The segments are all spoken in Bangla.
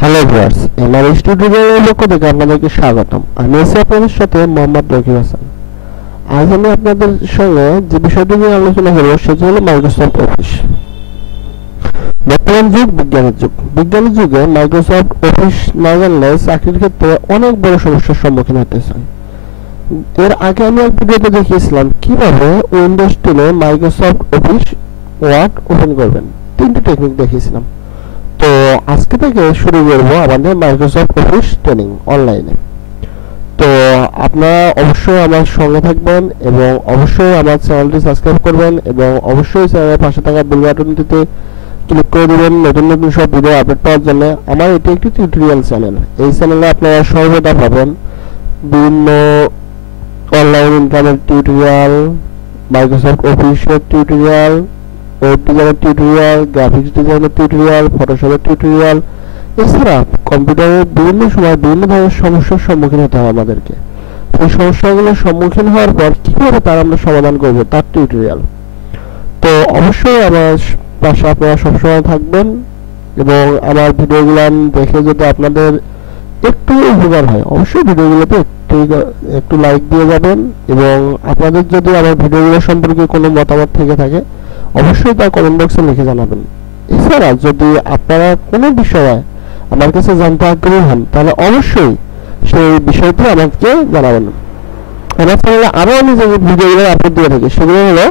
হ্যালো ভিউয়ার্স, এমআরএস টিউটোরিয়ালের পক্ষ থেকে আপনাদেরকে স্বাগতম। আমি আছি আপনাদের সাথে মোহাম্মদ রকিব হাসান। আজ আমি আপনাদের সঙ্গে যে বিষয়টি নিয়ে আলোচনা করব সেটি হলো মাইক্রোসফট অফিস। বর্তমান যুগ বিজ্ঞানের যুগ। বিজ্ঞানের যুগে মাইক্রোসফট অফিস না জানলে চাকরির ক্ষেত্রে অনেক বড় সমস্যার সম্মুখীন হতে হয়। এর আগে আমি এক ভিডিওতে দেখিয়েছিলাম কিভাবে উইন্ডোজ 10 এ মাইক্রোসফট অফিস ওয়ার্ড ওপেন করবেন। তিনটি টেকনিক দেখিয়েছিলাম। তো আজকে থেকে শুরু করব আমাদের মাইক্রোসফট অফিস ট্রেনিং অনলাইনে। তো আপনারা অবশ্যই আমার সঙ্গে থাকবেন এবং অবশ্যই আমার চ্যানেলটি সাবস্ক্রাইব করবেন এবং অবশ্যই চ্যানেলের পাশে থাকা বেল বাটনটিতে ক্লিক করে দিবেন নতুন নতুন সব ভিডিও আপলোড পাওয়ার জন্য। আমার এটি একটি টিউটোরিয়াল চ্যানেল। এই চ্যানেলে আপনারা সর্বদা পাবেন বিভিন্ন অনলাইন ইন্টারনেট টিউটোরিয়াল, মাইক্রোসফট অফিসের টিউটোরিয়াল, ওয়েব ডিজাইনের টিউটোরিয়াল, গ্রাফিক্স ডিজাইনের টিউটোরিয়াল, ফটোশপের টিউটোরিয়াল। এছাড়া কম্পিউটারের বিভিন্ন সময় বিভিন্ন ধরনের সমস্যার সম্মুখীন হতে হয় আমাদেরকে। এই সমস্যাগুলোর সম্মুখীন হওয়ার পর কীভাবে তার আমরা সমাধান করবো তার টিউটোরিয়াল। তো অবশ্যই আমার পাশে আপনারা সবসময় থাকবেন এবং আমার ভিডিওগুলো দেখে যদি আপনাদের একটু উপকার হয় অবশ্যই ভিডিওগুলোতে একটু লাইক দিয়ে যাবেন এবং আপনাদের যদি আমার ভিডিওগুলো সম্পর্কে কোনো মতামত থেকে থাকে অবশ্যই তা কমেন্ট বক্সে লিখে জানাবেন। এছাড়া যদি আপনারা কোনো বিষয়ে আমার কাছে জানতে আগ্রহী হন তাহলে অবশ্যই সেই বিষয়টি আমাকে জানাবেন। আমার চ্যানেলে আরও আমি যে ভিডিওগুলো আপলোড দিয়ে থাকি সেগুলো হলো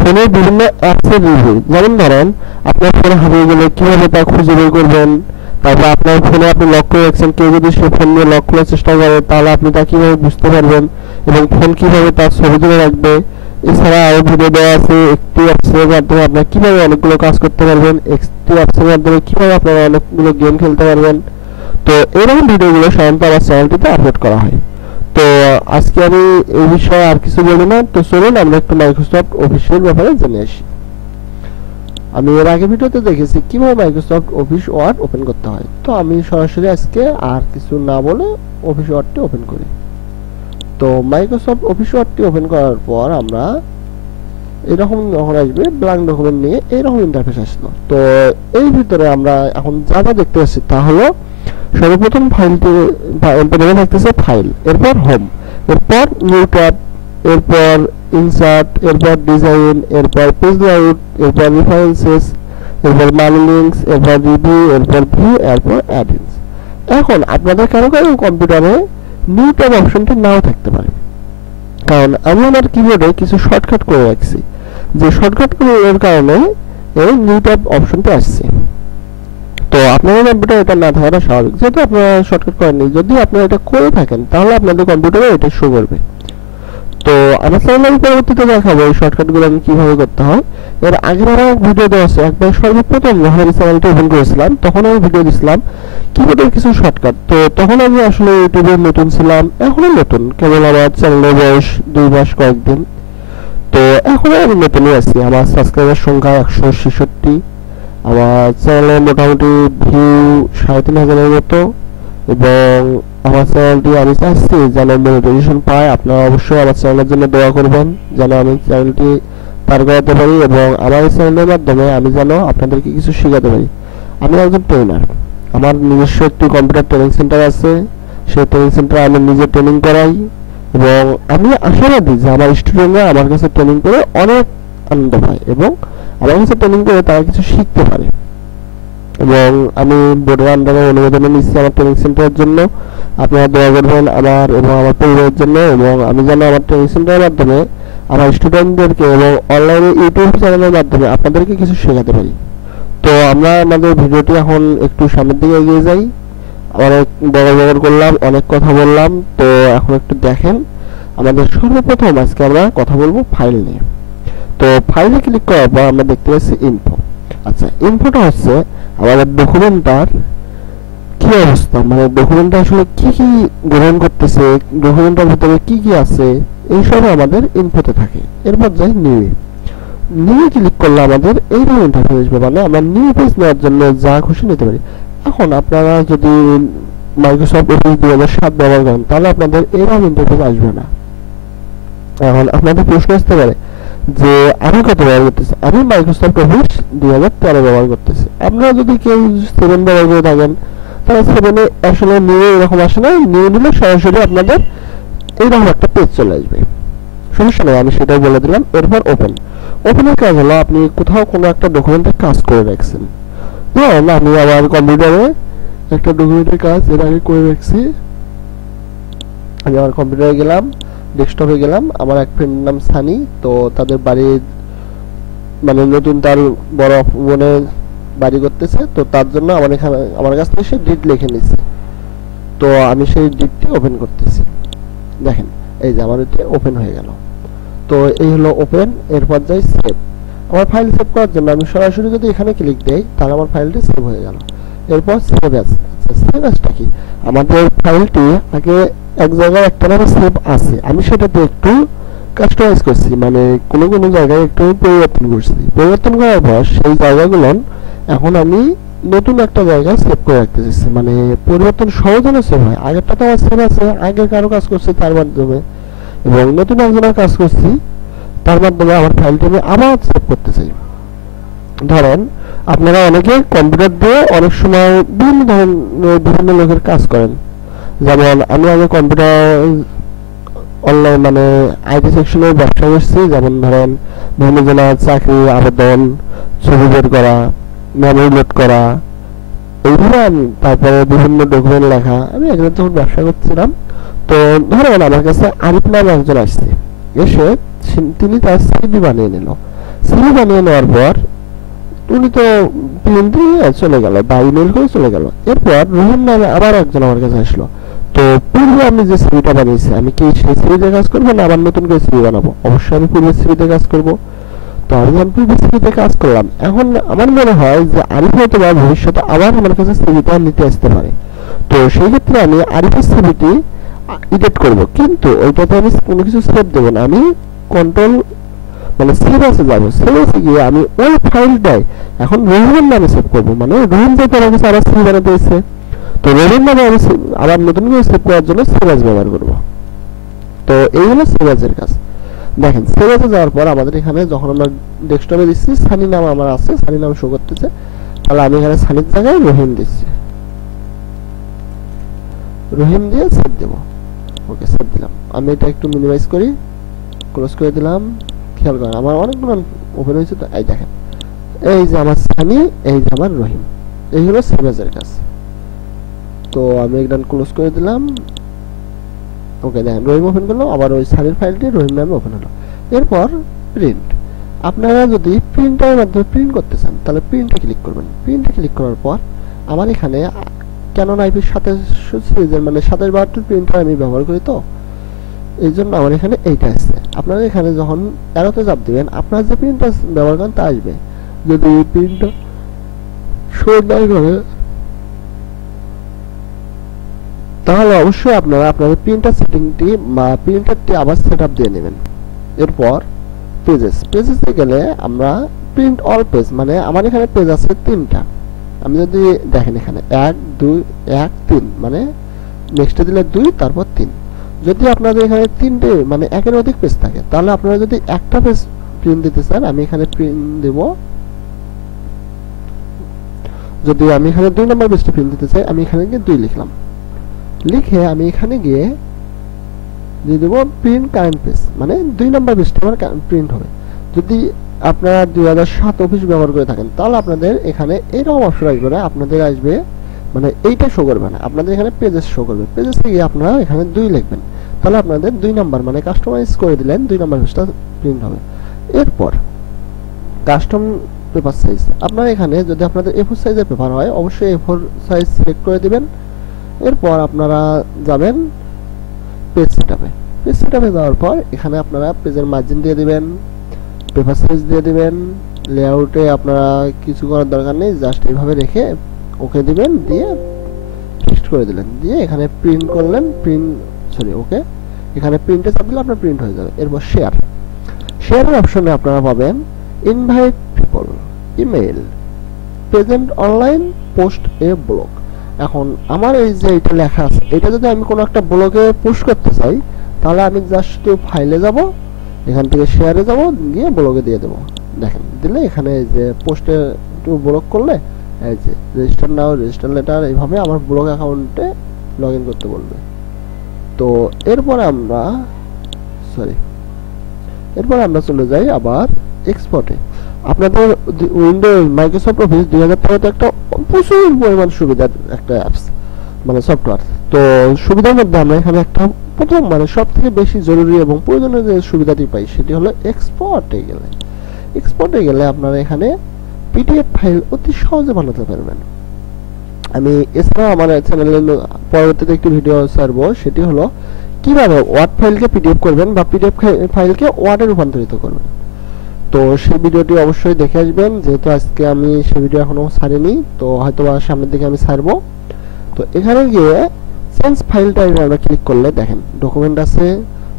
ফোনের বিভিন্ন অ্যাপসের রিভিউ। যেমন ধরেন আপনার ফোনে হারিয়ে গেলে কীভাবে তা খুঁজে বের করবেন, তারপর আপনার ফোনে আপনি লক করে রাখছেন, কেউ যদি সে ফোন নিয়ে লক করার চেষ্টা করে তাহলে আপনি তা কীভাবে বুঝতে পারবেন এবং ফোন কীভাবে তার ছবি তুলে রাখবে। এছাড়া আরো ভিডিও দেওয়া আছে একটি অ্যাপসের মাধ্যমে আপনারা কিভাবে অনেকগুলো কাজ করতে পারবেন, একটি অ্যাপসের মাধ্যমে কিভাবে আপনারা অনেকগুলো গেম খেলতে পারবেন। তো এরকম ভিডিওগুলো সাধারণত আমার চ্যানেলটিতে আপলোড করা হয়। তো আজকে আমি এই বিষয়ে আর কিছু বলি না। তো চলুন আমরা একটু মাইক্রোসফট অফিসের ব্যাপারে জেনে আসি। আমি এর আগে ভিডিওতে দেখেছি কিভাবে মাইক্রোসফট অফিস ওয়ার্ড ওপেন করতে হয়। তো আমি সরাসরি আজকে আর কিছু না বলে অফিস ওয়ার্ডটি ওপেন করি। তো মাইক্রোসফট অফিস ওয়ার্ডটি ওপেন করার পর আমরা এরকম যখন আসবে ব্ল্যাঙ্ক ডকুমেন্ট নিয়ে এইরকম ইন্টারফেস আসলো। তো এই ভিতরে আমরা এখন যা যা দেখতে পাচ্ছি তা হলো সর্বপ্রথম ফাইলটি প্রথমে থাকতেছে ফাইল, এরপর হোম, এরপর নিউ ট্যাব, এরপর ইনসার্ট, এরপর ডিজাইন, এরপর পেজ লেআউট, এরপর রেফারেন্সেস, এরপর মানি লিঙ্কস, এরপর রিভিউ, এরপর ভিউ, এরপর অ্যাডিনস। এখন আপনাদের কারো কারো কম্পিউটারে নিউ ট্যাব অপশনটা নাও থাকতে পারে, কারণ আমি আমার কিবোর্ডে কিছু শর্টকাট করে রাখছি যে শর্টকাটগুলোর কারণে এই নিউ ট্যাব অপশনটা আসছে। তো আপনাদের কম্পিউটারে এটা না থাকাটা স্বাভাবিক, যেহেতু আপনারা শর্টকাট করেননি। যদি আপনারা এটা করে থাকেন তাহলে আপনাদের কম্পিউটারে এটা শো করবে। তো আমার চ্যানেলে আমি পরবর্তীতে দেখাবো এই শর্টকাটগুলো আমি কিভাবে করতে হয়। এর আগের আরও ভিডিও দেওয়া আছে। একবার সর্বপ্রথম যখন আমি চ্যানেলটা ওপেন করেছিলাম তখন আমি ভিডিও দিয়েছিলাম কিবোর্ডের কিছু শর্টকাট। তো তখন আমি আসলে ইউটিউবে নতুন ছিলাম, এখনো নতুন, কেবল আমার চ্যানেলের বয়স 2 মাস কয়েকদিন। তো এখনো আমি নতুনই আছি। আমার সাবস্ক্রাইবার সংখ্যা 166। আমার চ্যানেলে মোটামুটি ভিউ 3500-এর মতো এবং আমার চ্যানেলটি আমি চাচ্ছি যেন মনিটাইজেশন পায়। আপনারা অবশ্যই আমার চ্যানেলের জন্য দোয়া করবেন যেন আমি চ্যানেলটি পার করাতে পারি এবং আমার এই চ্যানেলের মাধ্যমে আমি যেন আপনাদেরকে কিছু শেখাতে পারি। আমি একজন ট্রেনার, আমার নিজস্ব একটি কম্পিউটার ট্রেনিং সেন্টার আছে। সেই ট্রেনিং সেন্টারে আমি নিজে ট্রেনিং করাই এবং আমি আশাবাদী যে আমার স্টুডেন্টরা আমার কাছে ট্রেনিং করে অনেক আনন্দ পায় এবং আমার কাছে ট্রেনিং করে তারা কিছু শিখতে পারে। এবং আমি বোর্ডের আন্ডারে অনুমোদন নিচ্ছি আমার ট্রেনিং সেন্টারের জন্য। আপনারা দোয়া করবেন আমার এবং আমার পরিবারের জন্য এবং আমি যেন আমার ট্রেনিং সেন্টারের মাধ্যমে আমার স্টুডেন্টদেরকে এবং অনলাইনে ইউটিউব চ্যানেলের মাধ্যমে আপনাদেরকে কিছু শেখাতে পারি। তো আমরা আমাদের ভিডিওটি এখন একটু সামনের দিকে এগিয়ে যাই। অনেক বড় করলাম, অনেক কথা বললাম। তো এখন একটু দেখেন আমাদের সর্বপ্রথম আজকে আমরা কথা বলবো ফাইল নিয়ে। তো ফাইলে ক্লিক করার পর আমরা দেখতে পাচ্ছি ইনফো। আচ্ছা, ইনফোটা হচ্ছে আমাদের ডকুমেন্টটার কি অবস্থা, মানে ডকুমেন্টটা আসলে কি কি গ্রহণ করতেছে, ডকুমেন্টের ভিতরে কি কি আছে, এইসব আমাদের ইনফোতে থাকে। এরপর যাই নিউ ক্লিক করলে আমাদের এইরকম ইন্টারফেস আসবে, মানে আমরা নিউ পেজ নেওয়ার জন্য যা খুশি নিতে পারি। এখন আপনারা যদি মাইক্রোসফট অফিস 2007 ব্যবহার করেন তাহলে আপনাদের এইরকম ইন্টারফেস আসবে না। এখন আপনাদের প্রশ্ন আসতে পারে যে আমি কত ব্যবহার করতেছি, আমি মাইক্রোসফট অফিস 2013 ব্যবহার করতেছি। আপনারা যদি কেউ 7 ব্যবহার করে থাকেন তাহলে 7 আসলে নিউ এরকম আসে না, নিউ নিলে সরাসরি আপনাদের এইরকম একটা পেজ চলে আসবে। সমস্যা নেই, আমি সেটাই বলে দিলাম। এরপর ওপেন। ওপেনের কাজ হলো আপনি কোথাও কোনো একটা ডকুমেন্টে কাজ করে রাখছেন। ধরুন আমি আমার কম্পিউটারে একটা ডকুমেন্টের কাজ এর আগে করে রাখছি। আমি আমার কম্পিউটারে গেলাম, ডেস্কটপে গেলাম, আমার এক ফ্রেন্ড নাম সানি, তো তাদের বাড়ির মানে নতুন তার বড় বোনের বাড়ি করতেছে, তো তার জন্য আমার এখানে আমার কাছ থেকে সে ডিট লিখে নিচ্ছে। তো আমি সেই ডিটটি ওপেন করতেছি। দেখেন এই যে আমার এটি ওপেন হয়ে গেল। তো এই হলো ওপেন। এরপর যাই সেভ। আমার ফাইল সেভ করার জন্য আমি সরাসরি যদি এখানে ক্লিক দেই তাহলে আমার ফাইলটি সেভ হয়ে গেল। এরপর সেভ অ্যাজ। আচ্ছা সেভ অ্যাজটা কি? আমাদের ফাইলটি আগে এক জায়গায় একটা নামে সেভ আছে, আমি সেটাতে একটু কাস্টমাইজ করছি, মানে কোনো কোনো জায়গায় একটু পরিবর্তন করছি। পরিবর্তন করার পর সেই জায়গাগুলো এখন আমি নতুন একটা জায়গায় সেভ করে রাখতে চাইছি, মানে পরিবর্তন সহজে সেভ হয়। আগেরটা তো আমার সেভ আছে, আগে কারো কাজ করছে তার মাধ্যমে, এবং নতুন একজনের কাজ করছি তার মাধ্যমে আমার ফাইলটি আমি আবার সেভ করতে চাই। ধরেন আপনারা অনেকে কম্পিউটার দিয়ে অনেক সময় বিভিন্ন ধরনের বিভিন্ন লোকের কাজ করেন। যেমন আমি আগে কম্পিউটার অনলাইন মানে আইটি সেকশনে ব্যবসা করছি। যেমন ধরেন বিভিন্ন জনের চাকরি আবেদন, ছবি বের করা, মেমোরি লোড করা, এইভাবে আমি তারপরে বিভিন্ন ডকুমেন্ট লেখা, আমি এগুলো তখন ব্যবসা করছিলাম। তো ধরেন আমার কাছে আরিফ নামে একজন আসছে, এসে তিনি তার সিভি বানিয়ে নিল। সিভি বানিয়ে নেওয়ার পর উনি তো প্রিন্ট দিয়ে চলে গেল বা ইমেল করে চলে গেল। এরপর রহিম নামে আবার একজন আমার কাছে আসলো। তো পূর্বে আমি যে সিভিটা বানিয়েছি, আমি কি সেই সিভিতে কাজ করবো না আবার নতুন করে সিভি বানাবো? অবশ্যই আমি পূর্বের সিভিতে কাজ করবো। তো আমি পূর্বের সিভিতে কাজ করলাম। এখন আমার মনে হয় যে আরিফ হয়তো বা ভবিষ্যতে আবার আমার কাছে সিভিটা নিতে আসতে পারে। তো সেই ক্ষেত্রে আমি আরিফের সিভিটি এডিট করব, কিন্তু ওইটাতে আমি কোনো কিছু সেভ দেবো না। আমি কন্ট্রোল মানে সেভ আছে যাবো, সেভ আছে গিয়ে আমি ওই ফাইলটাই এখন রহিমের নামে সেভ করবো। মানে রহিম যেহেতু আমার কাছে আবার সিভি বানাতে এসেছে, তো রহিমের নামে আমি আবার নতুন করে সেভ করার জন্য সেভ আজ ব্যবহার করবো। তো এই হলো সেভ আজের কাজ। দেখেন সেভ আজে যাওয়ার পর আমাদের এখানে যখন আমরা ডেস্কটপে দিচ্ছি সানি নাম আমার আছে, সানি নাম শো করতেছে, তাহলে আমি এখানে সানির জায়গায় রহিম দিচ্ছি, রহিম দিয়ে সেভ দেবো। ওকে সেভ দিলাম। আমি এটা একটু মিনিমাইজ করি, ক্লোজ করে দিলাম। খেয়াল করেন আমার অনেকগুলো ওপেন হয়েছে। তো এই দেখেন এই যে আমার সানি, এই যে আমার রহিম, এই হলো সেভ এর কাজ। তো আমি এটা ক্লোজ করে দিলাম। ওকে দেখেন রহিম ওপেন করলো, আবার ওই সানির ফাইলটি রহিম নামে ওপেন হলো। এরপর প্রিন্ট। আপনারা যদি প্রিন্টারের মাধ্যমে প্রিন্ট করতে চান তাহলে প্রিন্টে ক্লিক করবেন। প্রিন্টে ক্লিক করার পর আমার এখানে ক্যানন আইপি 2700 সিরিজের মানে 2772 প্রিন্টার আমি ব্যবহার করি, তো এই জন্য আমার এখানে এইটা আসছে। আপনারা এখানে যখন অ্যারোতে চাপ দিবেন আপনারা যে প্রিন্টার ব্যবহার করেন তা আসবে। যদি প্রিন্টার শো না করে তাহলে অবশ্যই আপনারা আপনাদের প্রিন্টার সেটিংটি বা প্রিন্টারটি আবার সেটআপ দিয়ে নেবেন। এরপর পেজেসে গেলে আমরা প্রিন্ট অল পেজ, মানে আমার এখানে পেজ আছে 3টা। আমি যদি দেখেন এখানে 1 2 1 3 মানে নেক্সটে দিলে 2 তারপর 3। যদি আপনাদের এখানে 3টে মানে একের অধিক পেজ থাকে তাহলে আপনারা যদি একটা পেজ প্রিন্ট দিতে চান, আমি এখানে প্রিন্ট দেব। যদি আমি এখানে 2 নম্বর পেজটা প্রিন্ট দিতে চাই, আমি এখানে গিয়ে 2 লিখলাম, লিখে আমি এখানে গিয়ে দিয়ে দেব প্রিন্ট কারেন্ট পেজ, মানে 2 নম্বর পেজটা আমার প্রিন্ট হবে। যদি আপনারা 2007 অফিস ব্যবহার করে থাকেন তাহলে আপনাদের এখানে এরকম অপশন আসবে না, আপনাদের আসবে মানে এইটা শো করবে না, আপনাদের এখানে পেজেস শো করবে। পেজেসে গিয়ে আপনারা এখানে 2 লিখবেন, তাহলে আপনাদের 2 নাম্বার মানে কাস্টমাইজ করে দিলেন, 2 নাম্বার পেজটা প্রিন্ট হবে। এরপর কাস্টম পেপার সাইজ, আপনারা এখানে যদি আপনাদের A4 সাইজের পেপার হয় অবশ্যই A4 সাইজ সিলেক্ট করে দিবেন। এরপর আপনারা যাবেন পেজ সেটআপে। পেজ সেটআপে যাওয়ার পর এখানে আপনারা পেজের মার্জিন দিয়ে দিবেন, পেপার সাইজ দিয়ে দিবেন। লেআউটে আপনারা কিছু করার দরকার নেই, জাস্ট এইভাবে রেখে ওকে দিবেন, দিয়ে ফিক্সড করে দিলেন, দিয়ে এখানে প্রিন্ট করলেন, ওকে এখানে প্রিন্টে চাপ দিলে আপনার প্রিন্ট হয়ে যাবে। এরপর শেয়ারের অপশনে আপনারা পাবেন invite people, email, present online, post a blog. এখন আমার এই যে এটা লেখা আছে, এটা যদি আমি কোনো একটা ব্লগে পোস্ট করতে চাই তাহলে আমি জাস্ট ফাইলে যাব, এখান থেকে শেয়ারে যাব, গিয়ে ব্লগে দিয়ে দেবো। দেখেন দিলে এখানে যে পোস্টে একটু ব্লগ করলে এই যে রেজিস্টার নাও, রেজিস্টার লেটার, এইভাবে আমার ব্লগ অ্যাকাউন্টে লগ ইন করতে বলবে। তো এরপর আমরা চলে যাই আবার এক্সপোর্টে। আপনাদের উইন্ডোজ মাইক্রোসফট অফিস 2013 একটা প্রচুর পরিমাণ সুবিধার একটা অ্যাপস, মানে সফটওয়্যার। তো সুবিধার মধ্যে আমরা এখানে একটা প্রথম মানে সব থেকে বেশি জরুরি এবং প্রয়োজনীয় যে সুবিধাটি পাই সেটি হলো এক্সপোর্টে গেলে আপনারা এখানে পিডিএফ ফাইল অতি সহজে বানাতে পারবেন। আমি এছাড়াও আমার চ্যানেলে পরবর্তীতে একটি ভিডিও ছাড়বো, সেটি হলো কিভাবে ওয়ার্ড ফাইলকে পিডিএফ করবেন বা পিডিএফ ফাইলকে ওয়ার্ডে রূপান্তরিত করবেন। তো সেই ভিডিওটি অবশ্যই দেখে আসবেন, যেহেতু আজকে আমি সেই ভিডিও এখনো ছাড়িনি, তো হয়তো সামনের দিকে আমি ছাড়বো। তো এখানে গিয়ে চেঞ্জ ফাইল টাইপে আমরা ক্লিক করলে দেখেন ডকুমেন্ট আছে,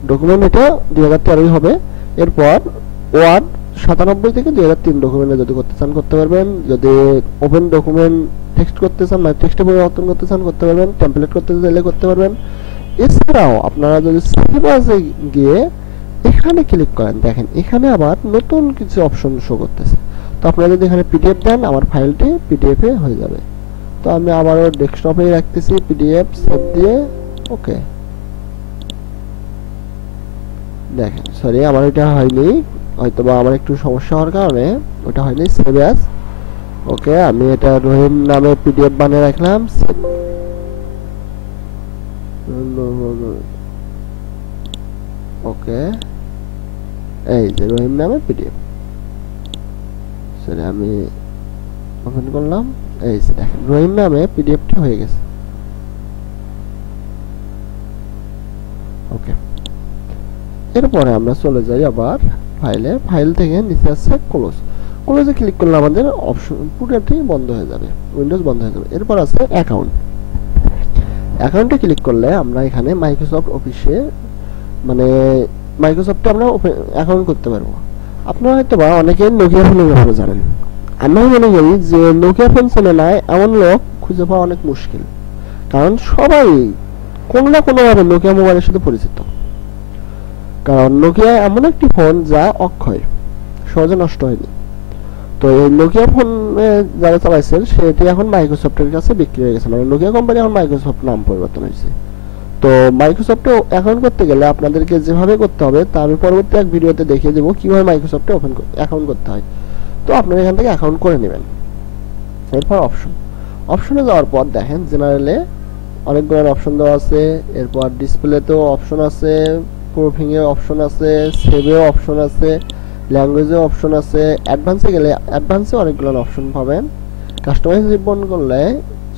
ডকুমেন্ট এটা 2013 হবে। এরপর ওয়ার্ড 97 থেকে 2003 ডকুমেন্টে যদি করতে চান করতে পারবেন, যদি ওপেন ডকুমেন্ট টেক্সট করতে চান মানে টেক্সটে পরিবর্তন করতে চান করতে পারবেন, টেমপ্লেট করতে চাইলে করতে পারবেন। এছাড়াও আপনারা যদি সেভ অ্যাজে গিয়ে এখানে ক্লিক করেন, দেখেন এখানে আবার নতুন কিছু অপশন শো করতেছে। তো আপনারা যদি এখানে পিডিএফ দেন আমার ফাইলটি পিডিএফ এ হয়ে যাবে। তো আমি আবারও ডেস্কটপে রাখতেছি, পিডিএফ সেভ দিয়ে ওকে। দেখেন সরি আমার এটা হয়নি, হয়তোবা আমার একটু সমস্যা হওয়ার কারণে ওটা হয়নি। সেভ অ্যাজ ওকে, আমি এটা রহিম নামে পিডিএফ বানিয়ে রাখলাম। ওকে, এই যে রহিম নামে পিডিএফ, সরি আমি ওপেন করলাম। এই যে দেখেন রহিম নামে পিডিএফটি হয়ে গেছে। ওকে, এরপরে আমরা চলে যাই আবার ফাইল থেকে নিচে আছে ক্লোজে ক্লিক করলে আমাদের অপশন পুরোটি বন্ধ হয়ে যাবে, উইন্ডোজ বন্ধ হয়ে যাবে। এরপর আছে অ্যাকাউন্টে ক্লিক করলে আমরা এখানে মাইক্রোসফট অফিসে মানে মাইক্রোসফটে আমরা অ্যাকাউন্ট করতে পারবো। আপনারা হয়তো বা অনেকে নোকিয়া ফোনের ব্যাপারে জানেন, আমি মনে করি যে নোকিয়া ফোন চেনে না এমন লোক খুঁজে পাওয়া অনেক মুশকিল, কারণ সবাই কোনো না কোনোভাবে নোকিয়া মোবাইলের সাথে পরিচিত। কারণ নোকিয়া এমন একটি ফোন যা অক্ষয়, সহজে নষ্ট হয়নি। তো এই নোকিয়া ফোন যারা চালাইছেন সেটি এখন মাইক্রোসফটের কাছে বিক্রি হয়ে গেছে, মানে নোকিয়া কোম্পানি এখন মাইক্রোসফট নাম পরিবর্তন হয়েছে। তো মাইক্রোসফটে অ্যাকাউন্ট করতে গেলে আপনাদেরকে যেভাবে করতে হবে তা আমি পরবর্তী এক ভিডিওতে দেখিয়ে দেবো কিভাবে মাইক্রোসফটে অ্যাকাউন্ট করতে হয়। তো আপনারা এখান থেকে অ্যাকাউন্ট করে নেবেন। এরপর অপশনে যাওয়ার পর দেখেন জেনারেলে অনেকগুলো অপশন দেওয়া আছে, এরপর ডিসপ্লেতেও অপশন আছে, প্রুফিংয়ে অপশন আছে, সেভেও অপশন আছে, ল্যাঙ্গুয়েজেও অপশন আছে। অ্যাডভান্সে অনেকগুলো অপশন পাবেন। কাস্টমাইজ রিবন করলে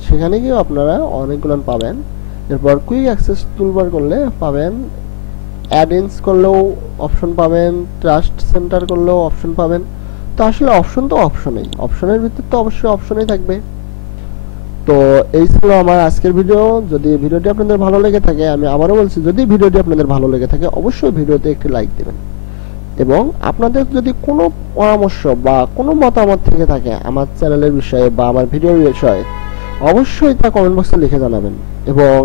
সেখানে গিয়েও আপনারা অনেকগুলো পাবেন। এরপর কুইক অ্যাক্সেস টুলবার করলে পাবেন, অ্যাড-ইনস করলেও অপশন পাবেন, ট্রাস্ট সেন্টার করলেও অপশন পাবেন। তো আসলে অপশন তো অপশনের ভিতর তো অবশ্যই অপশনই থাকবে। তো এই ছিল আমার আজকের ভিডিও। যদি ভিডিওটি আপনাদের ভালো লেগে থাকে, আমি আবারও বলছি যদি ভিডিওটি আপনাদের ভালো লেগে থাকে অবশ্যই ভিডিওতে একটি লাইক দিবেন, এবং আপনাদের যদি কোনো পরামর্শ বা কোনো মতামত থেকে থাকে আমার চ্যানেলের বিষয়ে বা আমার ভিডিওর বিষয়ে অবশ্যই তা কমেন্ট বক্সে লিখে জানাবেন, এবং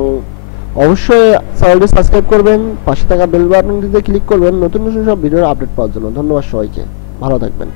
অবশ্যই চ্যানেলটি সাবস্ক্রাইব করবেন, পাশে থাকা বেল বাটনটিতে ক্লিক করবেন নতুন নতুন সব ভিডিওর আপডেট পাওয়ার জন্য। ধন্যবাদ সবাইকে, ভালো থাকবেন।